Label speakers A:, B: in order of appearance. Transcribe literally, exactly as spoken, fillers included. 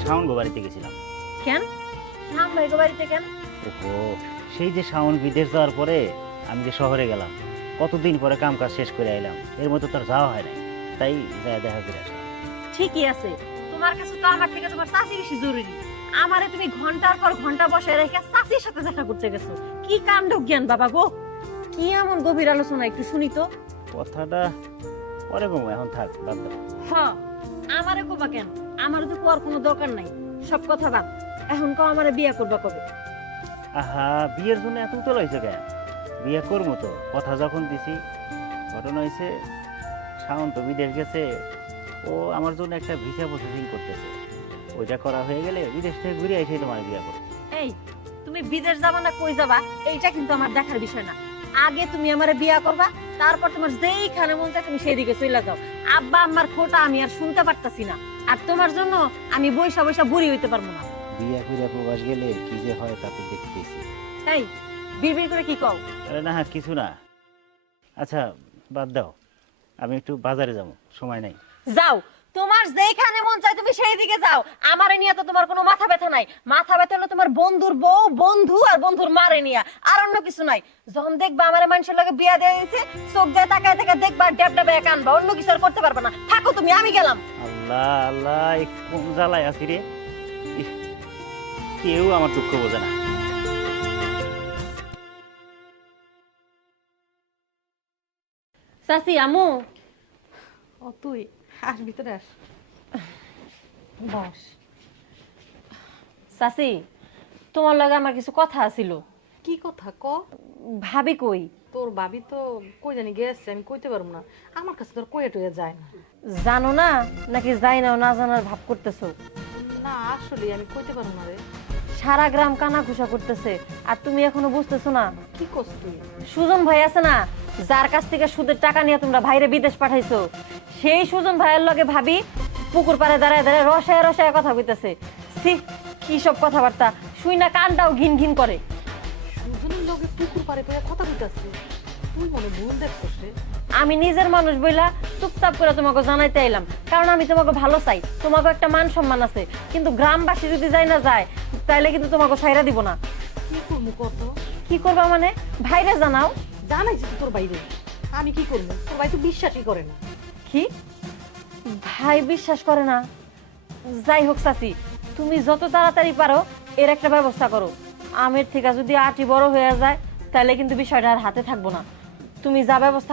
A: শাওন গো বাড়িতে গেছিলাম।
B: কেন শাওন ভাই গো বাড়িতে কেন?
A: ওহো, সেই যে শাওন বিদেশ যাওয়ার পরে আমি যে শহরে গেলাম, কতদিন পরে কাম কাজ শেষ করে আইলাম, এর মধ্যে তোর যাওয়া হয় নাই, তাই যা দেখা করে আসলাম।
B: ঠিকই আছে, তোমার কাছে তো আমার থেকে তোমার চাচি বেশি জরুরি। আমারে তুমি ঘন্টার পর ঘন্টা বসে রেখে চাচির সাথে দেখা করতে গেছো, কি কাণ্ড জ্ঞান বাবা গো, কি এমন গভীর আলোচনা একটু শুনি তো।
A: কথাটা পরে কমো, এখন থাক, বাদ দাও।
B: হ্যাঁ, আমারে কোবা কেন? আমার তো কোয়ার কোনো দরকার নাই, সব কথা বাদ। এখন কও আমারে বিয়ে করবা কবে?
A: আহা, বিয়ের জন্য এত উতল হয়েছে কেন? বিয়ে করবো তো, কথা যখন দিছি। ঘটনা হয়েছে, শাওন তো বিদেশ গেছে, ও আমার জন্য একটা ভিসা প্রসেসিং করতেছে। ওইটা করা হয়ে গেলে বিদেশ থেকে ঘুরে এসে তোমার বিয়ে করবো।
B: এই, তুমি বিদেশ যাবা না কই যাবা এইটা কিন্তু আমার দেখার বিষয় না। আগে তুমি আমারে বিয়া করবা, তারপর তোমার যেইখানে মন চায় তুমি সেই দিকে চলে যাও। আব্বা আম্মার খোটা আমি আর শুনতে পারতাছি না, আর তোমার জন্য আমি বৈশা বৈশা বুড়ি হইতে পারবো না।
A: বিয়ে করে প্রবাস গেলে কি যে হয় তা তো দেখতেছি।
B: এই, বিড়বিড় করে কি কও?
A: আরে না, কিছু না। আচ্ছা বাদ দাও, আমি একটু বাজারে যাবো, সময় নাই।
B: যাও, তোমার যেখানে মন চায় তুমি সেই দিকে যাও। আমারে নিয়ে তো তোমার কোনো মাথা ব্যথা নাই। মাথা ব্যথা হলো তোমার বন্ধুর বউ, বন্ধু আর বন্ধুর মারে নিয়া, আর অন্য কিছু নাই। যখন দেখবা আমারে মানুষের লগে বিয়া দিয়ে দিয়েছে, চোখ দিয়ে তাকায় তাকায় দেখবা, ড্যাব ড্যাবে কানবা, অন্য কিছু আর করতে পারবা না। থাকো তুমি, আমি গেলাম।
A: আল্লাহ আল্লাহ, এই কোন জ্বালায় আছি রে। ইহ, কেউ আমার দুঃখ বোঝে না।
B: চাচি, আমু,
C: ও তুই আস, ভিতরে আস, বস।
B: চাচি, তোমার লগে আমার কিছু কথা আছিল।
C: কি কথা ক?
B: ভাবি কই?
C: তোর ভাবি তো কই জানি গেছে, আমি কইতে পারবো না। আমার কাছে তোর কইয়া টইয়া যায় না।
B: জানো না নাকি যাই না না জানার ভাব করতেছো?
C: না আসলে আমি কইতে পারবো না রে।
B: সারা গ্রাম কানা ঘুষা করতেছে, আর তুমি এখনো বুঝতেছো না?
C: কি করছ তুই?
B: সুজন ভাই আছে না, যার কাছ থেকে সুদের টাকা নিয়ে তোমরা ভাইরে বিদেশ পাঠাইছো, সেই সুজন ভাইয়ের লগে ভাবি পুকুর পাড়ে দাঁড়ায় দাঁড়ায় রসায় রসায় কথা কইতেছে। ছি, কি সব কথাবার্তা শুই না কানটাও ঘিন ঘিন করে।
C: সুজনের লগে পুকুর পাড়ে পেয়ে কথা কইতাছিস? তুই মনে ভুল দেখছস রে।
B: আমি নিজের মানুষ বইলা চুপচাপ করে তোমাকে জানাইতে আইলাম, কারণ আমি তোমাকে ভালো চাই, তোমাকে একটা মান সম্মান আছে। কিন্তু গ্রামবাসী যদি যাই না যায়, তাইলে কিন্তু তোমাকে ছাইরা দিব না।
C: কি করবো কত?
B: কি করবা মানে? ভাইরে জানাও।
C: জানাইছি তো তোর বাইরে, আমি কি করবো? তোর ভাই তো বিশ্বাসই করে না।
B: কি? ভাই বিশ্বাস করে না? যাই হোক চাচি, তুমি যত তাড়াতাড়ি পারো এর একটা ব্যবস্থা করো। আমের থেকে যদি আটি বড় হয়ে যায়, তাহলে কিন্তু বিষয়টা আর হাতে থাকবো না। তুমি যা ব্যবস্থা